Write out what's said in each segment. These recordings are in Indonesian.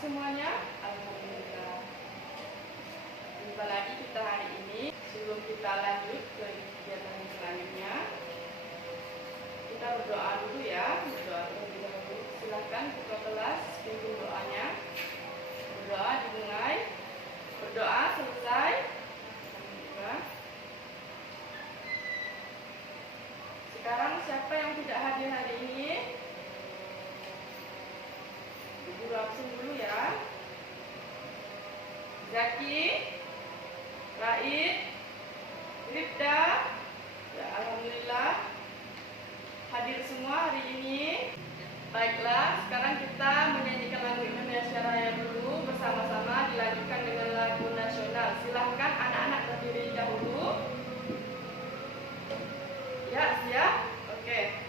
semuanya? Alhamdulillah. Jumpa lagi kita hari ini. Sebelum kita lanjut ke kegiatan selanjutnya, kita berdoa dulu ya. Berdoa terlebih dahulu. Silahkan buka kelas, pimpin doanya. Berdoa dimulai. Berdoa selesai. Sekarang siapa yang tidak hadir hari ini? Guru absen dulu ya. Zaki, Raid, Rifda, ya, alhamdulillah hadir semua hari ini. Baiklah, sekarang kita menyanyikan lagu Indonesia Raya dulu bersama-sama, dilanjutkan dengan lagu nasional. Silahkan anak-anak berdiri dahulu. Ya, siap? Oke.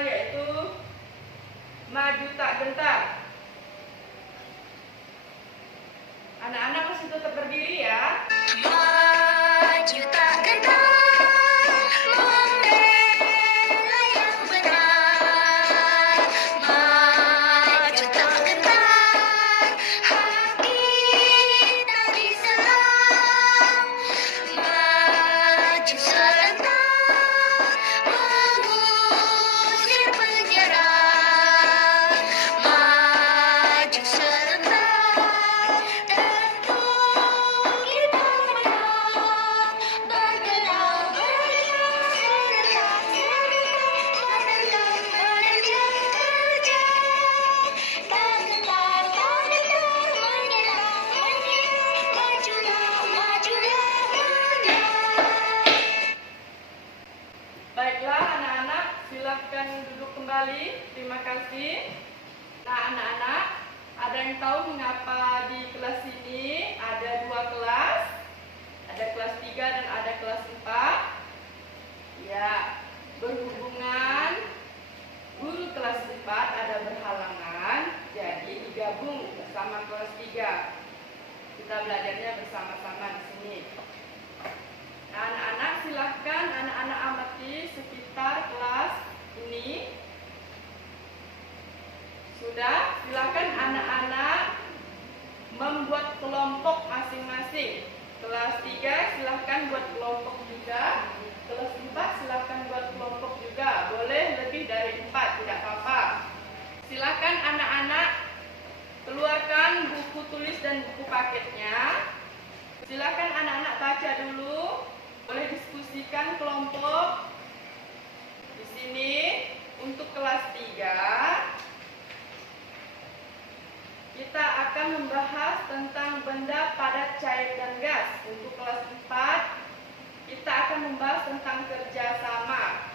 Yaitu Maju Tak Gentar. Anak-anak masih tetap berdiri ya. Maju tak gentar, membela yang benar. Maju tak gentar, hati tak diserang. Maju serentak, mengusir penyerang. Maju serentak, Baiklah anak-anak, silahkan duduk kembali. Terima kasih. Nah anak-anak, ada yang tahu mengapa di kelas ini ada dua kelas? Ada kelas 3 dan ada kelas 4. Ya, berhubungan guru kelas 4 ada berhalangan, jadi digabung bersama kelas 3. Kita belajarnya bersama-sama di sini. Nah, anak-anak silahkan anak-anak amati sekitar kelas ini. Sudah, silahkan anak-anak membuat kelompok masing-masing. Kelas 3 silahkan buat kelompok juga. Kelas 4 silahkan buat kelompok juga. Boleh lebih dari 4, tidak apa-apa. Silahkan anak-anak keluarkan buku tulis dan buku paketnya. Silahkan anak-anak baca dulu. Boleh diskusikan kelompok. Di sini untuk kelas 3 kita akan membahas tentang benda padat, cair, dan gas. Untuk kelas 4 kita akan membahas tentang kerjasama.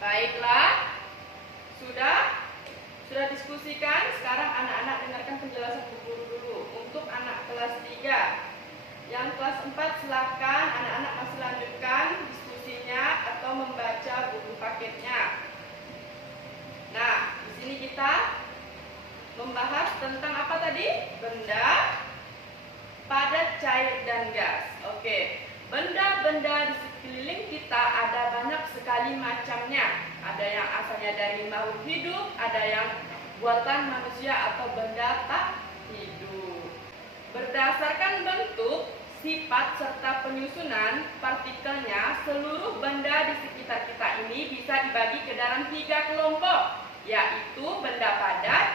Baiklah, sudah diskusikan. Sekarang anak-anak dengarkan penjelasan Bu Guru dulu. Untuk anak kelas 3, yang kelas 4 silakan anak-anak masih lanjutkan diskusinya atau membaca buku paketnya. Nah, di sini kita membahas tentang apa tadi? Benda benda di sekeliling kita ada banyak sekali macamnya. Ada yang asalnya dari makhluk hidup, ada yang buatan manusia atau benda tak hidup. Berdasarkan bentuk, sifat, serta penyusunan partikelnya, seluruh benda di sekitar kita ini bisa dibagi ke dalam 3 kelompok, yaitu benda padat,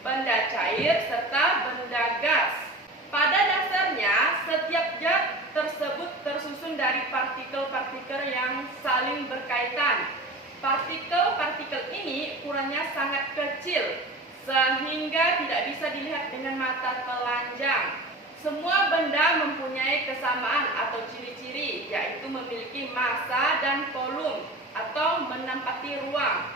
benda cair, serta benda gas. Pada dasarnya, setiap zat tersebut tersusun dari partikel-partikel yang saling berkaitan. Partikel-partikel ini ukurannya sangat kecil, sehingga tidak bisa dilihat dengan mata telanjang. Semua benda mempunyai kesamaan atau ciri-ciri, yaitu memiliki massa dan volume atau menempati ruang.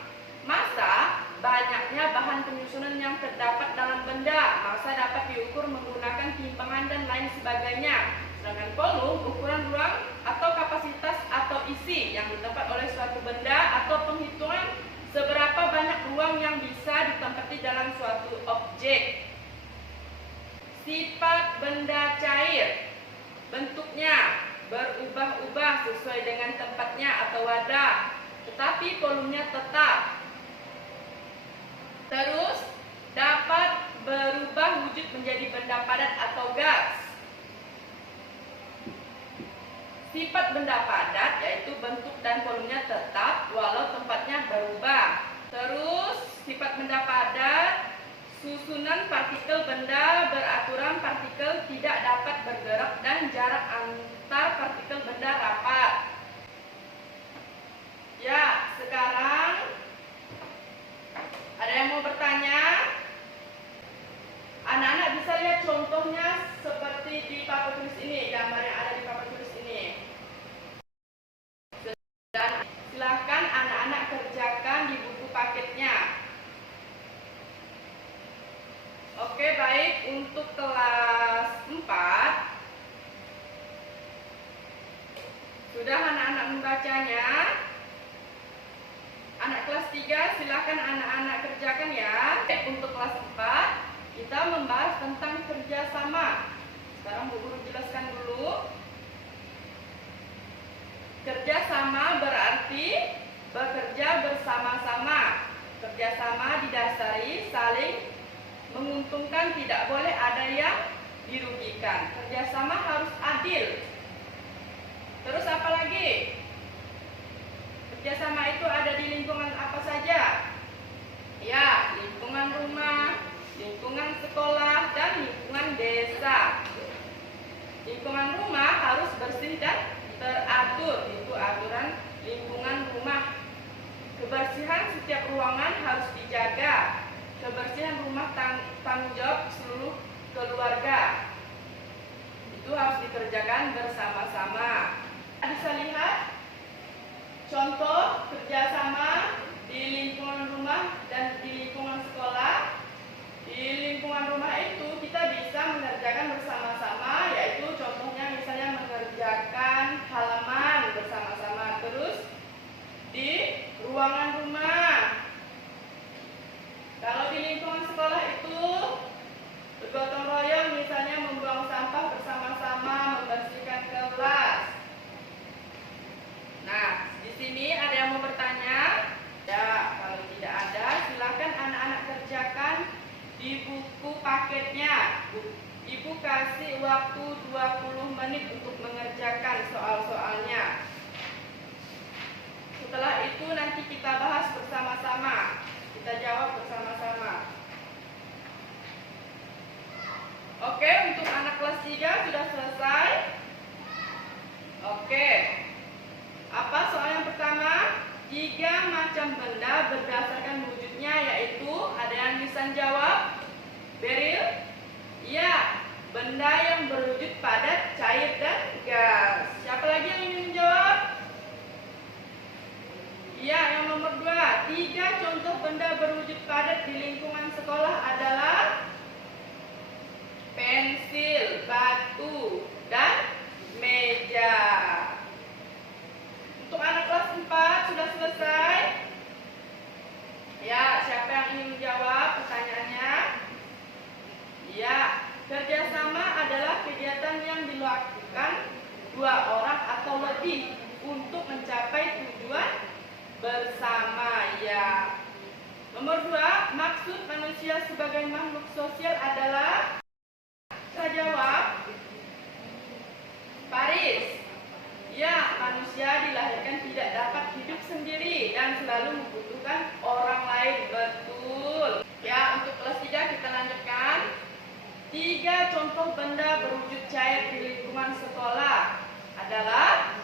Massa, banyaknya bahan penyusunan yang terdapat dalam benda. Massa dapat diukur menggunakan timbangan dan lain sebagainya. Sedangkan volume, ukuran ruang atau kapasitas atau isi yang ditempat oleh suatu benda atau penghitungan seberapa banyak ruang yang bisa ditempati dalam suatu objek. Sifat benda cair, bentuknya berubah-ubah sesuai dengan tempatnya atau wadah, tetapi volumenya tetap. Terus dapat berubah wujud menjadi benda padat atau gas. Sifat benda padat yaitu bentuk dan volumenya tetap walau tempatnya berubah. Terus sifat benda padat, susunan partikel benda beraturan, partikel tidak dapat bergerak dan jarak antar partikel benda rapat. Ya, sekarang ada yang mau bertanya? Anak-anak bisa lihat contohnya seperti di papan tulis ini, gambar yang ada di papan tulis ini. Dan silahkan anak-anak kerjakan di buku paketnya. Oke, baik, untuk kelas 4 sudah anak-anak membacanya. Anak kelas 3 silahkan anak-anak kerjakan ya. Untuk kelas 4 kita membahas tentang kerjasama. Sekarang Bu Guru jelaskan dulu. Kerjasama berarti bekerja bersama-sama. Kerjasama didasari saling menguntungkan, tidak boleh ada yang dirugikan. Kerjasama harus adil. Terus apa lagi? Kerjasama itu ada di lingkungan apa saja? Ya, lingkungan rumah, lingkungan sekolah, dan lingkungan desa. Lingkungan rumah harus bersih dan teratur, itu aturan lingkungan rumah. Kebersihan setiap ruangan harus dijaga. Kebersihan rumah tanggung jawab seluruh keluarga. Itu harus dikerjakan bersama-sama. Bisa lihat contoh kerjasama di lingkungan rumah dan di lingkungan sekolah. Di lingkungan rumah itu kita bisa mengerjakan bersama-sama, yaitu contohnya misalnya mengerjakan halaman bersama-sama. Terus di ruangan rumah. Kalau di lingkungan sekolah itu bergotong royong, misalnya membuang sampah bersama-sama, membersihkan kelas. Nah, di sini ada yang mau bertanya? Ya, kalau tidak ada, silakan anak-anak kerjakan di buku paketnya. Ibu kasih waktu 20 menit untuk mengerjakan soal-soalnya. Setelah itu nanti kita bahas bersama-sama. Kita jawab bersama-sama. Oke, untuk anak kelas 3 sudah selesai. Oke. Apa soal yang pertama? 3 macam benda berdasarkan wujudnya, yaitu ada yang bisa jawab. Beril? Iya, benda yang berwujud padat, cair, dan gas. Siapa lagi yang ingin menjawab? Iya, yang nomor 2. 3 contoh benda berwujud padat di lingkungan sekolah adalah pensil, batu, dan meja. Untuk anak kelas 4 sudah selesai. Ya, siapa yang ingin menjawab pertanyaannya? Ya, kerjasama adalah kegiatan yang dilakukan 2 orang atau lebih lebih untuk mencapai tujuan bersama ya. Nomor 2, maksud manusia sebagai makhluk sosial adalah? Saya jawab, Paris. Ya, manusia dilahirkan tidak dapat hidup sendiri dan selalu membutuhkan orang lain. Betul. Ya, untuk kelas 3 kita lanjutkan. 3 contoh benda berwujud cair di lingkungan sekolah adalah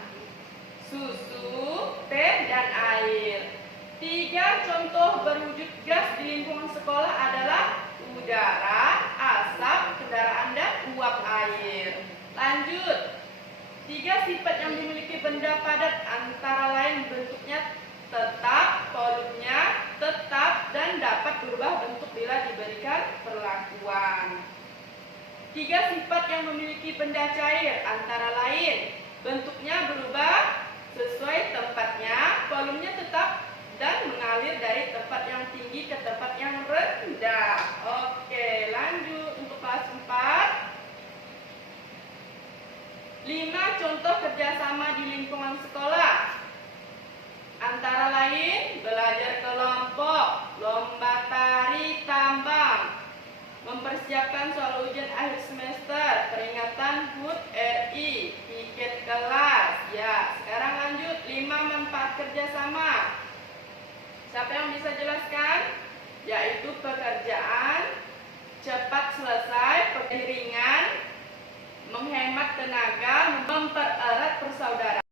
susu, teh, dan air. 3 contoh berwujud gas di lingkungan sekolah adalah udara, asap, kendaraan, dan uap air. Lanjut. 3 sifat yang dimiliki benda padat antara lain bentuknya tetap, volumenya tetap, dan dapat berubah bentuk bila diberikan perlakuan. 3 sifat yang memiliki benda cair antara lain bentuknya berubah sesuai tempatnya, volumenya tetap, dan mengalir dari tempat yang tinggi ke tempat yang rendah. Oke, lanjut untuk kelas 4. 5 contoh kerjasama di lingkungan sekolah antara lain belajar kelompok, lomba tari tambang, mempersiapkan soal ujian akhir semester, peringatan HUT RI, piket kelas. Ya, sekarang lanjut 5 manfaat kerjasama. Siapa yang bisa jelaskan? Yaitu pekerjaan cepat selesai, ringan, menghemat tenaga, mempererat persaudaraan,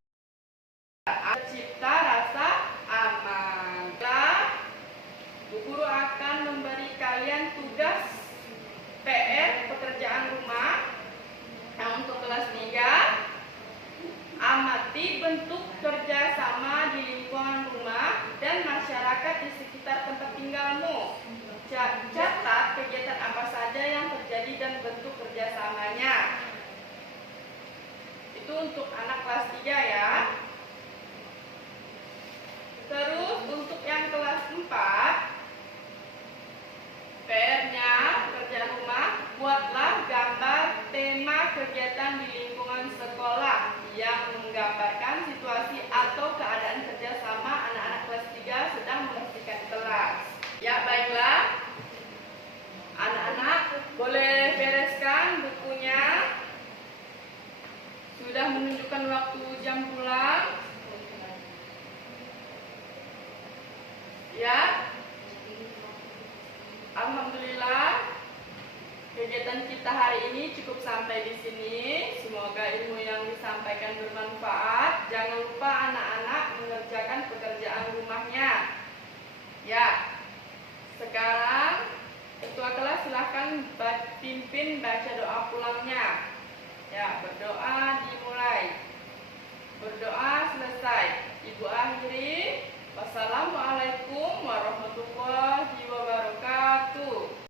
tercipta rasa aman. Bu guru akan memberi kalian tugas PR, pekerjaan rumah. Nah, untuk kelas 3, amati bentuk kerjasama di lingkungan rumah dan masyarakat di sekitar tempat tinggalmu. Catat kegiatan apa saja yang terjadi dan bentuk kerjasamanya. Itu untuk anak kelas 3 ya. Terus untuk yang kelas 4, PR-nya pekerjaan rumah, buatlah gambar tema kegiatan di lingkungan sekolah yang menggambarkan situasi atau keadaan kerjasama anak-anak kelas 3 sedang membersihkan kelas. Ya, baiklah. Anak-anak boleh bereskan bukunya. Sudah menunjukkan waktu jam pulang. Ya. Alhamdulillah. Kegiatan kita hari ini cukup sampai di sini. Semoga ilmu yang disampaikan bermanfaat. Jangan lupa anak-anak mengerjakan pekerjaan rumahnya.